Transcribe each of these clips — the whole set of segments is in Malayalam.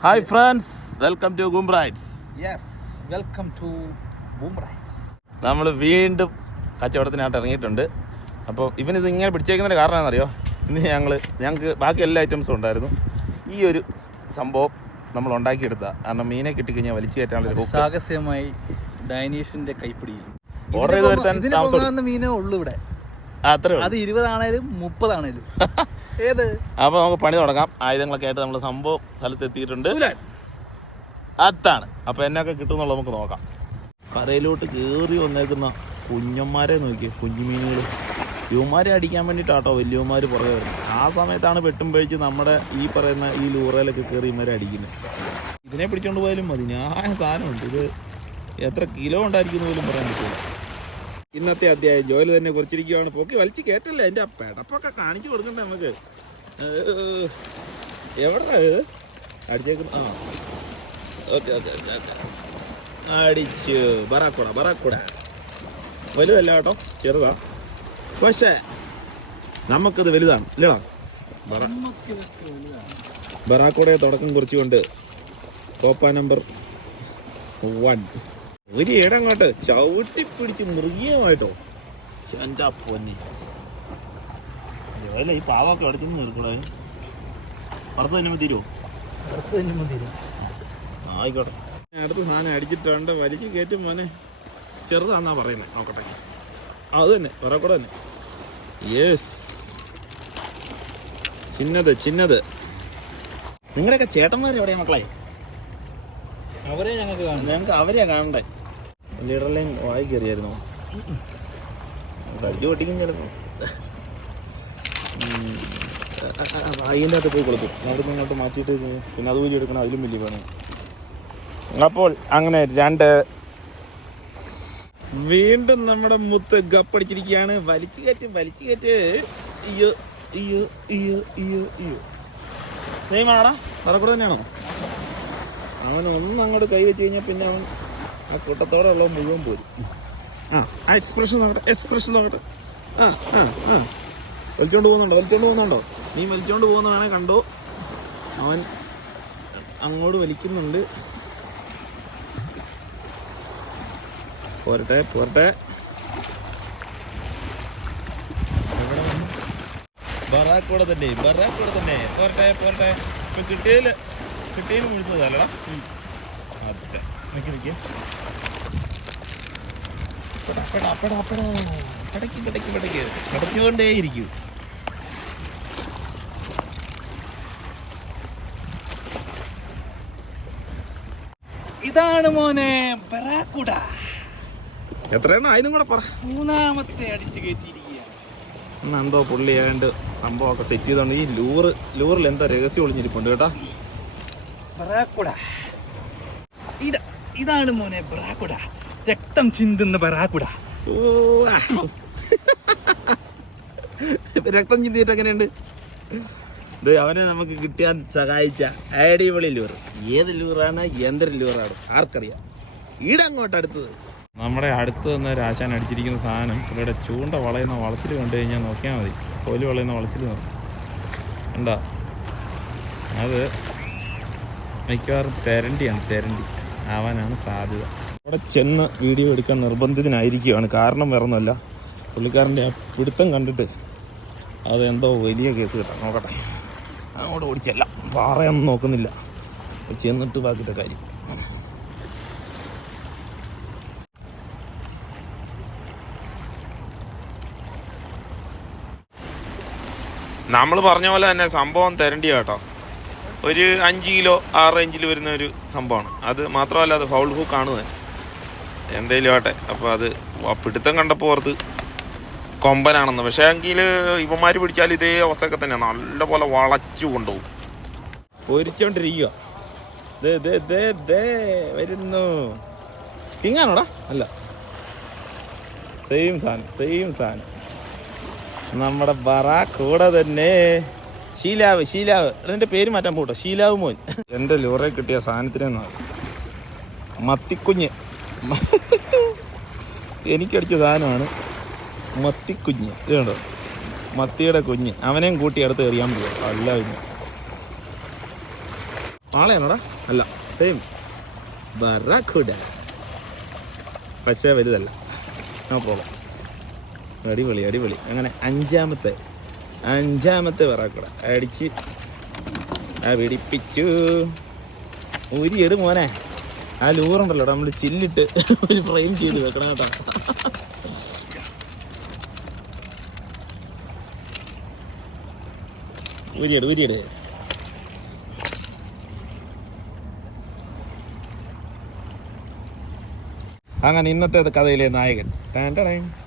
ഹായ് ഫ്രണ്ട്സ് വെൽക്കം ടു ഗുംബ്രൈറ്റ്സ് യെസ് വെൽക്കം ടു ബൂമറൈസ് നമ്മൾ വീണ്ടും കച്ചവടത്തിനായിട്ട് ഇറങ്ങിയിട്ടുണ്ട്. അപ്പോൾ ഇവനിത് ഇങ്ങനെ പിടിച്ചേക്കുന്നതിന് കാരണം എന്നറിയോ ഇന്ന് ഞങ്ങൾ ഞങ്ങൾക്ക് ബാക്കി എല്ലാ ഐറ്റംസും ഉണ്ടായിരുന്നു. ഈ ഒരു സംഭവം നമ്മൾ ഉണ്ടാക്കിയെടുത്ത കാരണം മീനെ കിട്ടിക്കഴിഞ്ഞാൽ വലിച്ചു കയറ്റാനുള്ള. സാഹസ്യമായി ഡൈനീഷിന്റെ കൈപ്പിടിയിൽ. ഓർഡർ ചെയ്ത് വരുത്താൻ മീനേ ഉള്ളൂ ഇവിടെ. അത് ഇരുപതാണേലും മുപ്പതാണേലും. ഏത്? അപ്പോൾ നമുക്ക് പണി തുടങ്ങാം. ആയുധങ്ങളൊക്കെ ആയിട്ട് നമ്മൾ സംഭവം സ്ഥലത്ത് എത്തിയിട്ടുണ്ട് അതാണ്. അപ്പൊ എന്നൊക്കെ കിട്ടും നമുക്ക് നോക്കാം. കരയിലോട്ട് കേറി വന്നേക്കുന്ന കുഞ്ഞന്മാരെ നോക്കി കുഞ്ഞുമീനുകൾ യുവമാരെ അടിക്കാൻ വേണ്ടിട്ടാട്ടോ വലിയവന്മാർ പുറകെ വരുന്നത്. ആ സമയത്താണ് വെട്ടുമ്പോഴേക്ക് നമ്മുടെ ഈ പറയുന്ന ഈ ലൂറയിലൊക്കെ കയറി ഇവരെ അടിക്കുന്നത്. ഇതിനെ പിടിച്ചോണ്ട് പോയാലും മതി. ഞാൻ സാധനമുണ്ട്. ഇത് എത്ര കിലോ ഉണ്ടായിരിക്കുന്നു പോലും പറയാൻ പറ്റില്ല. ഇന്നത്തെ അധ്യായം ജോലി തന്നെ കുറിച്ചിരിക്കുകയാണ് പൊക്കി വലിച്ചു കയറ്റല്ലേ എന്റെ ആ പെടപ്പൊക്കെ കാണിച്ചു കൊടുക്കണ്ടേ നമുക്ക്? എവിടെ ഇത്? അടിച്ചേക്കും ആ. ഓക്കെ ഓക്കെ അടിച്ചു. ബറാക്കൂട ബറാക്കൂട. വലുതല്ല കേട്ടോ ചെറുതാ. പക്ഷേ നമുക്കത് വലുതാണ് ഇല്ലടാ. ബറ ബറാക്കോടയെ തുടക്കം കുറിച്ചുകൊണ്ട് കോപ്പ നമ്പർ വൺ. ഒരു ഇടം അങ്ങോട്ട് ചവിട്ടി പിടിച്ച് മൃഗീയമായിട്ടോ. എന്റെ പൊന്നി. ഇതുപോലെ ഈ പാവൊക്കെ എടുത്തു നിർക്കൂടെ പുറത്ത് തന്നെ തീരുമോ ആയിക്കോട്ടെ. അടുത്ത് സാധനം അടിച്ചിട്ടുണ്ട്. വലിച്ചു കയറ്റും മോനെ. ചെറുതാന്നാ പറയുന്നത് നോക്കട്ടെ. അത് തന്നെ വേറെ കൂടെ തന്നെ. യെസ് ചിന്നത് ചിന്നത്. നിങ്ങളുടെയൊക്കെ ചേട്ടന്മാർ എവിടെയാണ് മക്കളെ? അവരെ ഞങ്ങൾക്ക് കാണുന്നത് ഞങ്ങൾക്ക് അവരെയാ കാണണ്ടേ? ലൈൻ വായി കയറിയായിരുന്നു. കടിച്ചു പൊട്ടിക്കും ചിലപ്പോൾ വായിന്റെ അകത്ത് പോയി കൊടുത്തു അവിടുന്ന് ഇങ്ങോട്ട് മാറ്റിയിട്ട് പിന്നെ അത് കൂലി എടുക്കണം അതിലും വലിയ പണി. അപ്പോൾ അങ്ങനെ രണ്ട് വീണ്ടും നമ്മുടെ മുത്ത് ഗപ്പടിച്ചിരിക്കുകയാണ്. വലിച്ചു കയറ്റ് വലിച്ചു കയറ്റ്. അയ്യോ അയ്യോ അയ്യോ അയ്യോ അയ്യോ. സെയിം ആണോടാ തറക്കൂടെ തന്നെയാണോ? അവൻ ഒന്ന് അങ്ങോട്ട് കൈ വെച്ച് കഴിഞ്ഞാൽ പിന്നെ അവൻ ആ കൂട്ടത്തോടെ ഉള്ള മുഴുവൻ പോരും. ആ ആ എക്സ്പ്രഷൻ നോക്കട്ടെ എക്സ്പ്രഷൻ നോക്കട്ടെ. ആ ആ ആ. വലിച്ചോണ്ട് പോകുന്നുണ്ടോ? വലിച്ചോണ്ട് പോകുന്നുണ്ടോ? നീ വലിച്ചോണ്ട് പോകുന്ന വേണേ കണ്ടോ? അവൻ അങ്ങോട്ട് വലിക്കുന്നുണ്ട്. പോരട്ടെ പോരട്ടെ. ബറാക്കൂടെ തന്നെ ബറാക്കൂടെ തന്നെ. പോരട്ടെ പോരട്ടെ. ഇപ്പൊ കിട്ടിയതിൽ കിട്ടിയതിന് മുഴുത്തതല്ലടാ. അതെ. നിക്ക് നിക്ക്. പെടാ, പെടാ, പെടാ, പെടാ. പെടയ്ക്ക്, പെടയ്ക്ക്, പെടയ്ക്ക്. പെടച്ചുകൊണ്ടേയിരിക്കും. ഇതാണ് മോനെ ബറാക്കുട. എത്രയാണ് ആയതും കൂടെ പറ. മൂന്നാമത്തെ അടിച്ചു കയറ്റിയിരിക്കുക എന്തോ പുള്ളി ഏതാണ്ട് സംഭവമൊക്കെ സെറ്റ് ചെയ്തോണ്ട് ഈ ലൂറ് ലൂറിൽ എന്തോ രഹസ്യം ഒളിഞ്ഞിരിപ്പുണ്ട് കേട്ടാ. ബറാക്കുട. ഇത് ഇതാണ് മോനെ ബറാക്കുട. രക്തം ചിന്തുന്ന ബറാക്കുട. ഓ. രക്തം ചിന്തിയിട്ട് എങ്ങനെയുണ്ട്? ഇത് അവനെ നമുക്ക് കിട്ടിയാൻ സഹായിച്ച അടിപൊളി ലൂർ ഏത് ലൂറാണ് എന്തൊരു ലൂറാണ് ആർക്കറിയാം. ഈടങ്ങോട്ട് അടുത്തത്. നമ്മുടെ അടുത്ത് നിന്ന് രാശാൻ അടിച്ചിരിക്കുന്ന സാധനം ഇവിടെ ചൂണ്ട വളയുന്ന വളച്ചിൽ കണ്ടു കഴിഞ്ഞാൽ നോക്കിയാൽ മതി. കോൽ വളയുന്ന വളച്ചിൽ നോക്കും. കണ്ടോ? അത് മിക്കവാറും തെരണ്ടിയാണ് തെരണ്ടി. ആവാനാണ് സാധ്യത. അവിടെ ചെന്ന് വീഡിയോ എടുക്കാൻ നിർബന്ധിതനായിരിക്കുകയാണ്. കാരണം വേറൊന്നുമല്ല. പുള്ളിക്കാരന്റെ ആ പിടുത്തം കണ്ടിട്ട് അതെന്തോ വലിയ കേസ് കിട്ടാം. നോക്കട്ടെ. അങ്ങോട്ട് ഓടിച്ചല്ല. പാറയൊന്നും നോക്കുന്നില്ല. ചെന്നിട്ട് ബാക്കിയിട്ട കാര്യം. നമ്മൾ പറഞ്ഞ പോലെ തന്നെ സംഭവം തരണ്ടി കേട്ടോ. ഒരു അഞ്ച് കിലോ ആ റേഞ്ചിൽ വരുന്ന ഒരു സംഭവമാണ്. അത് മാത്രമല്ല അത് ഫൗൾ ഹൂക്ക് ആണ് എന്തേലും ആട്ടെ അപ്പോൾ അത് പിടുത്തം കണ്ടപ്പോൾ ഓർത്ത് കൊമ്പനാണെന്ന്. പക്ഷേ എങ്കിൽ ഇവന്മാർ പിടിച്ചാൽ ഇതേ അവസ്ഥയൊക്കെ തന്നെ നല്ല പോലെ വളച്ചു കൊണ്ടുപോകും. പൊരിച്ചോണ്ടിരിക്കുക വരുന്നു. അല്ല. സെയിം സാധനം സെയിം സാധനം. നമ്മുടെ ബറ കൂടെ തന്നെ. ശീലാവ് ശീലാവ്. അതിന്റെ പേര് മാറ്റാൻ പോട്ടോ. ശീലാവ് മോൻ. എന്റെ ലൂറെ കിട്ടിയ സാധനത്തിന് മത്തിക്കുഞ്ഞ്. എനിക്കടിച്ച സാധനമാണ് മത്തിക്കുഞ്ഞ്. ഇതുണ്ടോ മത്തിയുടെ കുഞ്ഞ്. അവനെയും കൂട്ടി അടുത്ത് എറിയാൻ പോകും അല്ല കുഞ്ഞ് ആളെയാണോടാ? അല്ല. സെയിം ബറാഖുഡ പക്ഷേ വലുതല്ല. പ്രോബ്ലം അടിപൊളി അടിപൊളി. അങ്ങനെ അഞ്ചാമത്തെ അഞ്ചാമത്തെ ബറാഖുഡ അടിച്ച്. ആ പിടിപ്പിച്ചു. ഊരിയെടു മോനെ. ആ ലൂറുണ്ടല്ലോ നമ്മൾ ചില്ലിട്ട് ഒരു ഫ്രെയിം ചെയ്ത് വെക്കണം കേട്ടോ. ഉരിയട് ഉരിയട്. അങ്ങനെ ഇന്നത്തെ കഥയിലെ നായകൻ. ടാൻ.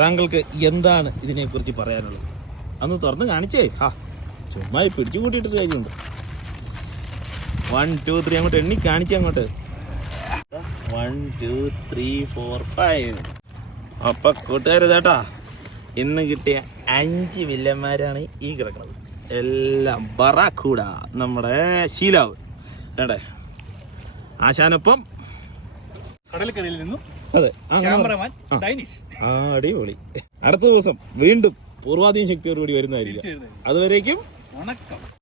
താങ്കൾക്ക് എന്താണ് ഇതിനെക്കുറിച്ച് പറയാനുള്ളത്? അന്ന് തുറന്ന് കാണിച്ചേ. ഹാ ചുമ്മാ പിടിച്ചു കൂട്ടിയിട്ടൊരു കാര്യമുണ്ട്. വൺ ടു ത്രീ അങ്ങോട്ട് എണ്ണി കാണിച്ചേ അങ്ങോട്ട്. One two three four five അപ്പൊ കൂട്ടുകാർ ഇതാട്ടാ ഇന്ന് കിട്ടിയ അഞ്ച് വില്ലന്മാരാണ് ഈ കിടക്കുന്നത്. എല്ലാം ബറാക്കൂട നമ്മുടെ ശീലാവ്. വേണ്ടേ ആശാനൊപ്പം കടൽക്കരയിൽ നിന്നും അതെ. ക്യാമറമാൻ ആ. ഡൈനിഷ് ആ അടിപൊളി. അടുത്ത ദിവസം വീണ്ടും പൂർവാധീന ശക്തിയോടുകൂടി വരുന്നതായിരിക്കും. അതുവരേക്കും വണക്കം.